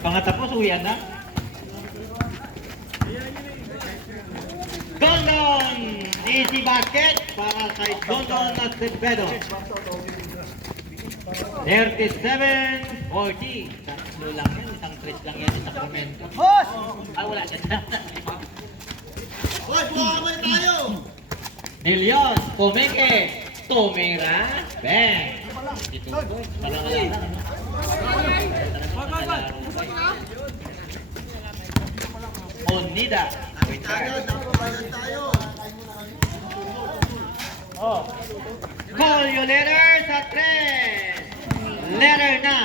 Pangatapos, uwian na. Dondon! Easy basket para kay Dondon at Acevedo. 37-40. Tatlo lang yan, isang tres lang yan, isang komento. Ah, wala dyan. Hoy, bukamay tayo! Nilion, Pumeke, Tumira, Bang! Ito, parang wala na. Onida. Tayo, napabayan tayo. Call your letter sa 3. Letter na.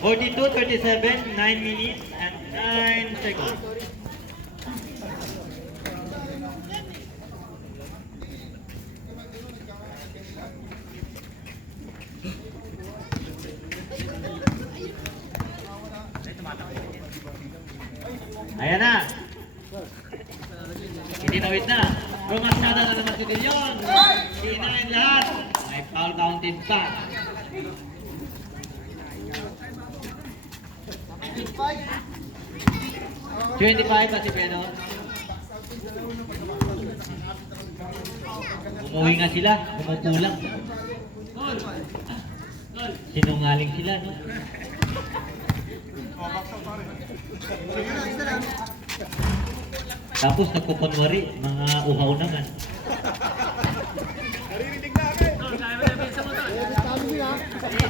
42-37, 9 minutes and 9 seconds. Ayan na. Itinawid na. Rumasada na naman si Dilion. Kinain lahat. May foul counted pa. 25 pa si Pedro. Umuwi nga sila. Umukulang. Sinungaling sila, no? Tapos nagpupunwari, mga uhaw naman.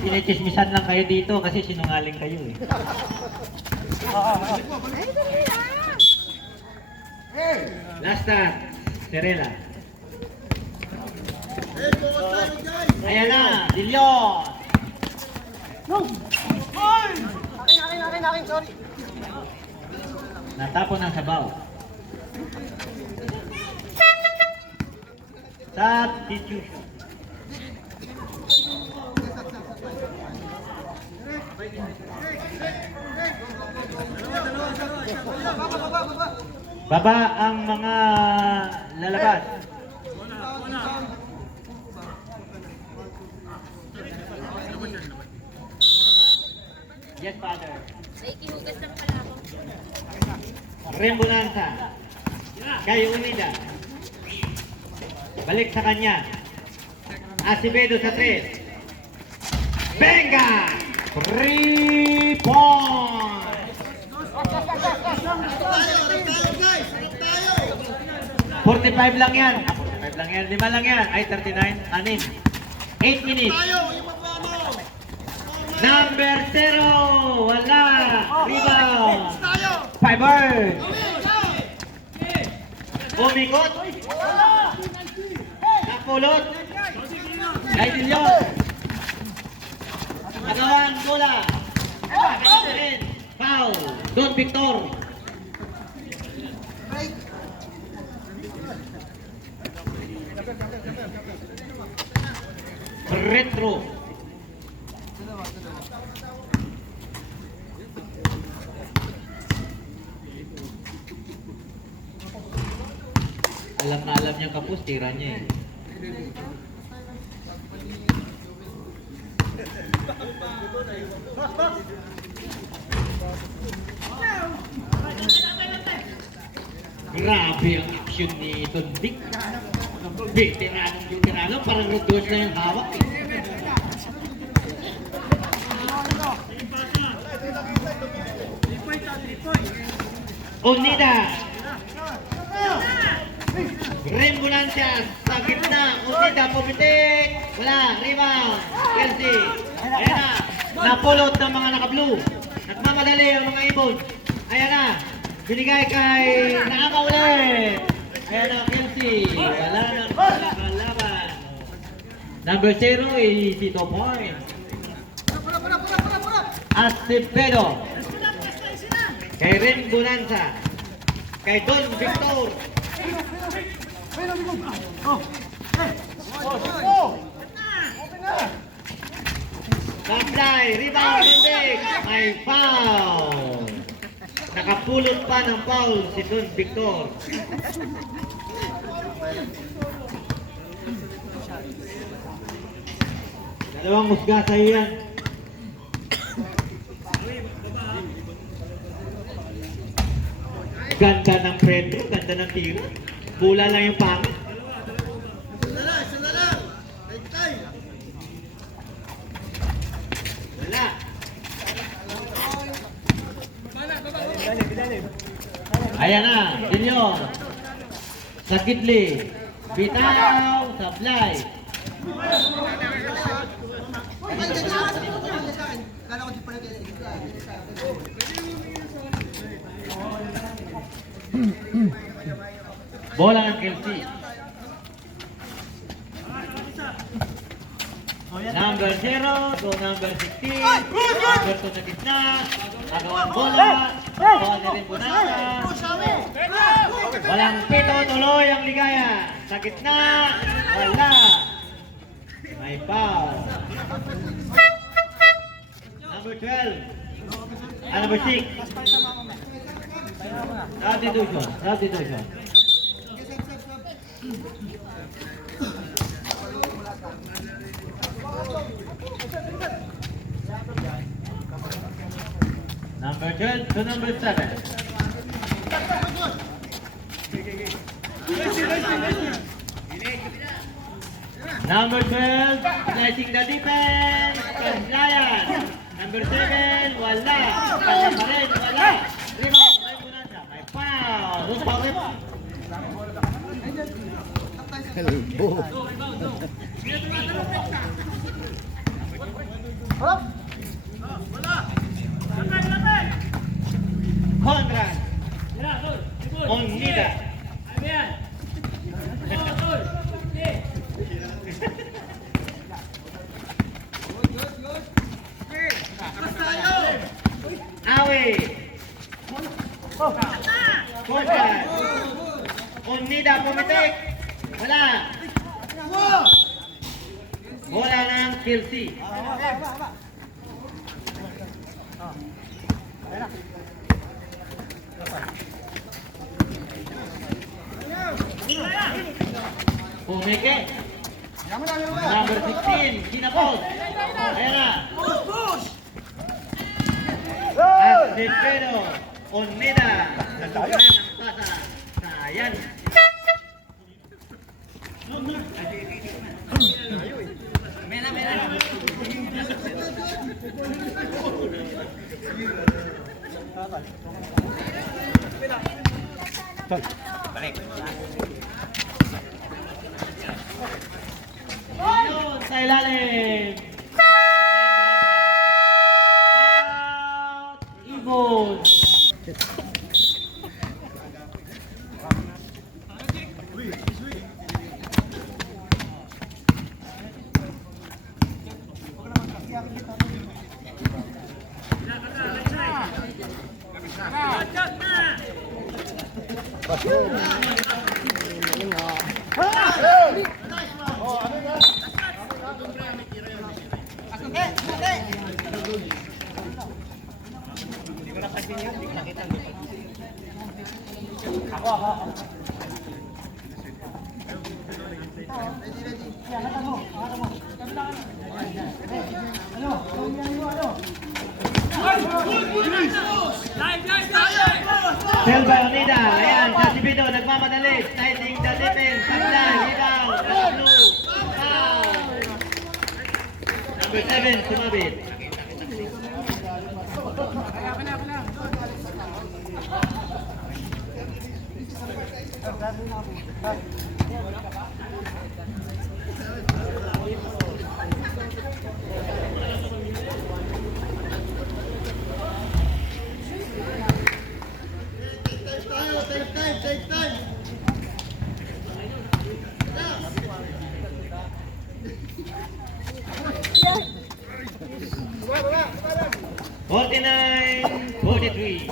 Sinechismisan lang kayo dito kasi sinungaling kayo eh. Last time, Serela. Hey, bukas tayo, guys! Ayan na, Dilion! Akin, sorry. Natapon ng sabaw. Substitution. Baba ang mga lalabas. Yes, Father. Ay, kihugas ng kalabang. Rembonanza. Kayo Unida. Balik sa kanya. Acevedo sa 3. Venga! 3 points! Tayo, guys! Tayo! 45 lang yan. 45 lang yan. 5 lang yan. Ay, 39. 6. 8 minutes. Tayo! Yung mga mo! Number 0. Wala. Rebound. Tayo! Fiber. Umikot. Napulot. Kay Dilion. Agawan, bola. Kay foul. Don Victor. Retro. Alam na alam niya kapus, tira niya eh. Grabe ang action ni Tondik. Veteranong parang rodos na yung hawak eh. Unida. Rembonanza sa gitna. Unida pumitik. Wala. Rebound. Kelsey. Ayan na. Napulot ng mga naka-blue. Nagmamadali ang mga ibon. Ayan na. Binigay kay nakakaulit. Ayan na Kelsey. Wala na nakalaban. Number 0 is Tito Point. Acevedo. Kay Rembonanza. Kay Don Victor. Supply, rebound, Hendrik. May foul. Nakapulot pa ng foul si Don Victor. Dalawang musga sa'yo yan. Ganda ng prendo, ganda ng tira. Bula lang yung pangit. Isa na lang. Take time. Wala. Ayan na, Dilyon. Sa Kidli. Bitaw, sablay. Bola ng Kelsey. Number 0 to number 16. Number 2 sa gitna. Agawang bola. Bola ni Rimbunasa. Walang pito, tuloy ang ligaya. Sa gitna. Wala. May foul. Number 12. Number 6. Substitution. Substitution. Number 12 to number 7. Number 12, slicing the defense. Lion. Number 7, wala. Kanya pa rin, wala. Rebound, may Bonanza. May foul. Who's foul rip? Conrad. Onida. Awe. Conrad. Onida pumitik. Wala. Bola ng Kelsey. Pumike. Number 16, Sinapol. Ayan na. At Pedro Onida. Natutunan ang pasa. Sayang. Ayun, sa ilalim. Out. Ibon. Selva Onida, ayan, sa Sibido, nagmamadali, tightening the defense, sablay, rebound, blue, foul. Number 7, sumabit. Take time. 49-43.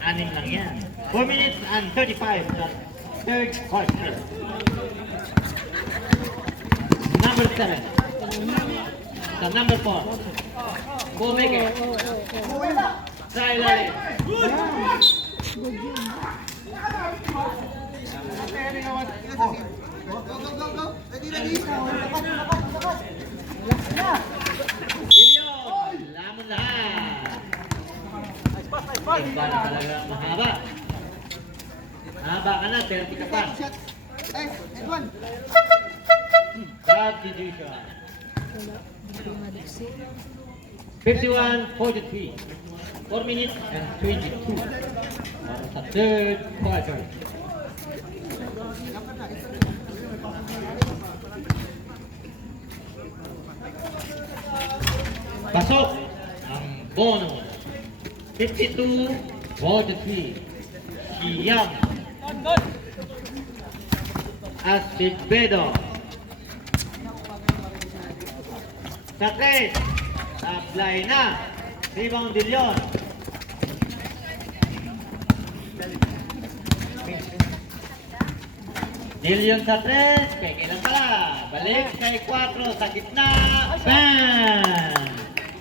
Anim lang yan. 4 minutes and 35 sa third quarter. Number 7. Sa number 4. Bumike. Sa ilalim. Go. Ready. Dilyon. Lamon lahat. Iba na talaga mahaba. Haba ka na, 30 ka pa. Shot. Eh, Edwan. Substitution. 51-43. 4 minutes and 22. Para sa third quarter. Pasok ang bonus. 52-43. Siyam. Acevedo. Sa 3. Apply na. Rebound De Leon. De Leon sa 3. Peke lang pala. Balik kay 4 sa gitna. Bam!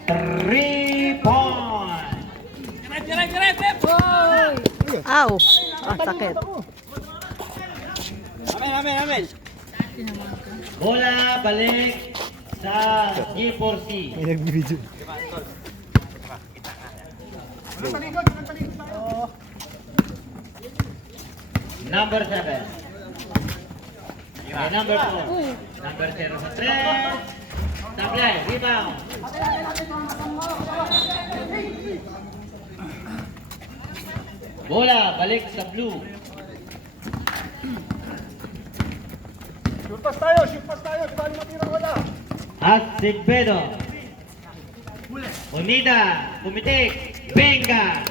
3 points. Aw, sakit. Bola balik sa G4C. Number 7. Number 4. Number 0 sa 3. Sablay, rebound. Bola balik sa blue. Shoot pass tayo. Di ba matira wala? Acevedo. Unida, pumitik, Benga.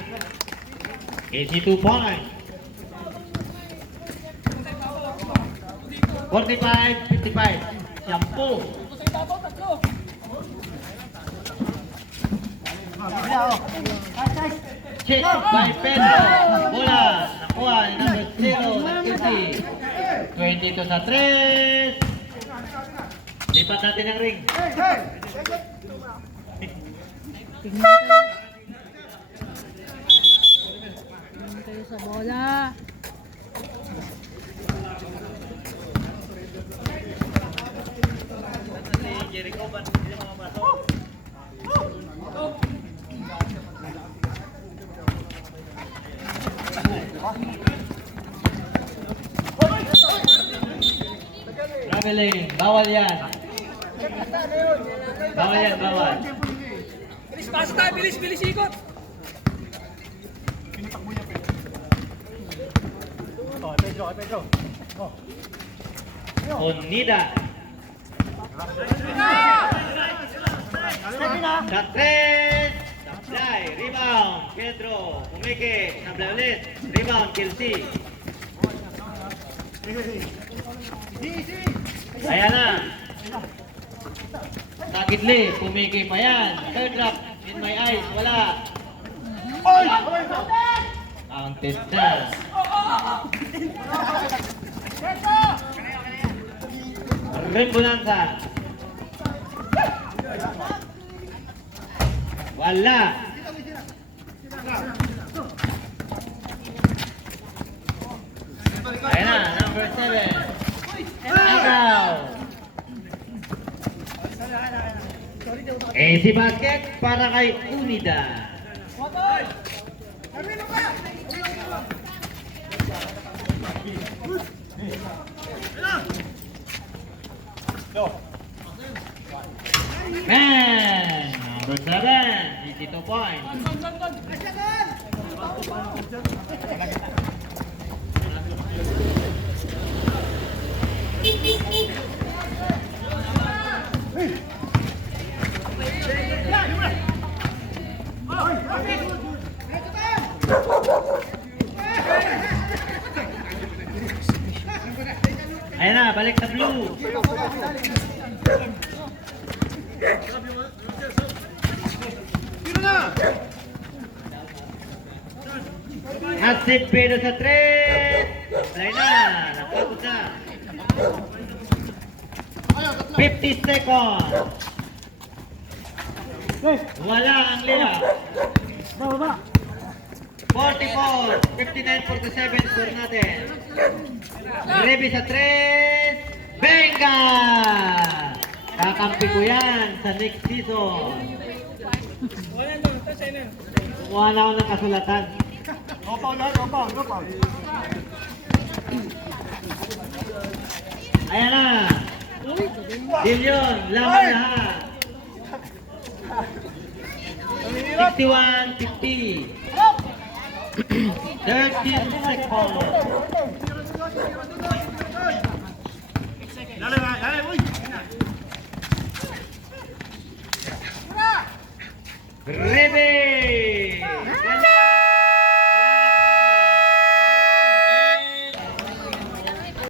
Easy 2 points. 45-55. Shampoo. Check by Pedro. Bola. Nakuha ni number 0 na QC. 22 sa 3. Lipat natin ang ring. Tingnan kayo. Tingnan kayo sa bola. Jericho, ba't hindi makapasok? Traveling, bawal yan. Bawal yan, bawal. Bilis, pasok tayo, bilis ikot. Unida. Sa 3. Sablay, rebound. Pedro, umikit. Sablay ulit. Rebound, Kelsey. Ayan na. Sagidli, pumiki pa yan. Third drop, in my eyes, wala. Counted na. Rembonanza. Wala. Ayan na, number 7. Agaw. Easy basket para kay Unida. Man, number 7, 52 points. Ayan na, balik sa blue. Acevedo sa 3. Ayan na, nakapot na. 50 seconds. Wala ang lila. 44, 59-47 score natin. Rebe sa 3. Benga! Kakampi ko yan sa next season. Kumuha na ako ng kasulatan. No foul lahat, no foul, no foul. Ayan na. Dilyon, laban lahat. 61-50. 13 seconds. Dale, dale, uy. Rebe